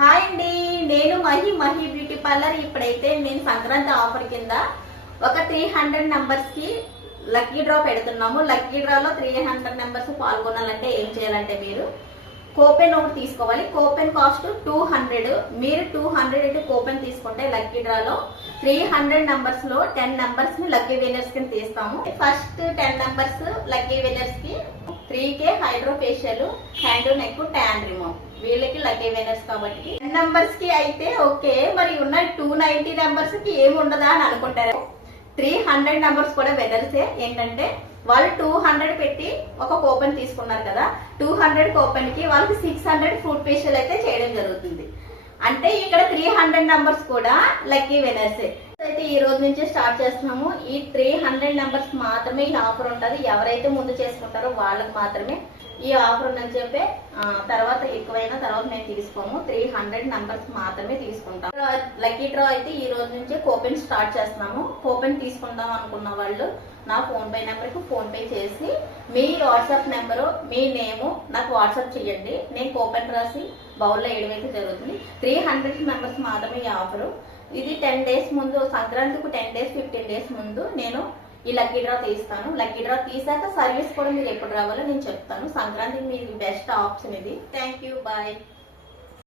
Hi అండి, నేను Mahi beauty parlour. ఇప్పుడైతే నేను సంక్రాంతి ఆఫర్ కింద ఒక 300 నంబర్స్ కి లక్కీ డ్రా పెడుతున్నాము. లక్కీ డ్రాలో 300 నంబర్స్ పాల్గొనాలంటే ఏం చేయాలంటే మీరు కూపెన్ ఒకటి తీసుకోవాలి. Coupon cost 200. మీరు 200 కూపెన్ తీసుకుంటే లక్కీ డ్రాలో 300 నంబర్స్ లో 10 నంబర్స్ ని లక్కీ విన్నర్స్ కింద తీస్తాము. ఫస్ట్ 10 నంబర్స్ లక్కీ విన్నర్స్ కి 3K hydro facial, hand neck, tan remove, వీళ్ళకి లక్కీ విన్నర్స్. కాబట్టి 10 నంబర్స్ కి అయితే ఓకే, మరి ఉన్న 290 నంబర్స్ కి ఏమి ఉండదా అని అనుకుంటారు. 300 నంబర్స్ కూడా విన్నర్సే. ఏంటంటే వాళ్ళు 200 పెట్టి ఒక కూపన్ తీసుకున్నారు కదా, 200 కూపన్ కి వాళ్ళకి 600 ఫ్రూట్ ఫేషియల్ అయితే చేయడం జరుగుతుంది. అంటే ఇక్కడ 300 నంబర్స్ కూడా లక్కీ విన్నర్సే. అయితే ఈ రోజు నుంచి స్టార్ట్ చేస్తున్నాము. ఈ 300 నంబర్స్ మాత్రమే ఈ ఆఫర్ ఉంటుంది. ఎవరైతే ముందు చేసుకుంటారో వాళ్ళకి మాత్రమే ఈ ఆఫర్ ఉందని చెప్పి తర్వాత ఎక్కువైనా తర్వాత మేము తీసుకోము. 300 నంబర్స్ మాత్రమే తీసుకుంటాం. లక్కీ డ్రా అయితే ఈ రోజు నుంచి కూపెన్ స్టార్ట్ చేస్తున్నాము. కూపెన్ తీసుకుందాం అనుకున్న వాళ్ళు నా ఫోన్ పే నెంబర్ కి ఫోన్ పే చేసి మీ వాట్సాప్ నెంబరు, మీ నేము నాకు వాట్సాప్ చేయండి. నేను కూపెన్ రాసి బౌల్లో వేయడం అయితే జరుగుతుంది. 300 మెంబర్స్ మాత్రమే ఈ ఆఫరు. ఇది 10 డేస్ ముందు, సంక్రాంతికి 10 డేస్ 15 డేస్ ముందు నేను ఈ లక్కీ డ్రా తీస్తాను. లక్కీ డ్రా తీసాక సర్వీస్ కూడా మీరు ఎప్పుడు రావాలో నేను చెప్తాను. సంక్రాంతికి మీకు బెస్ట్ ఆప్షన్ ఇది. Thank you, bye.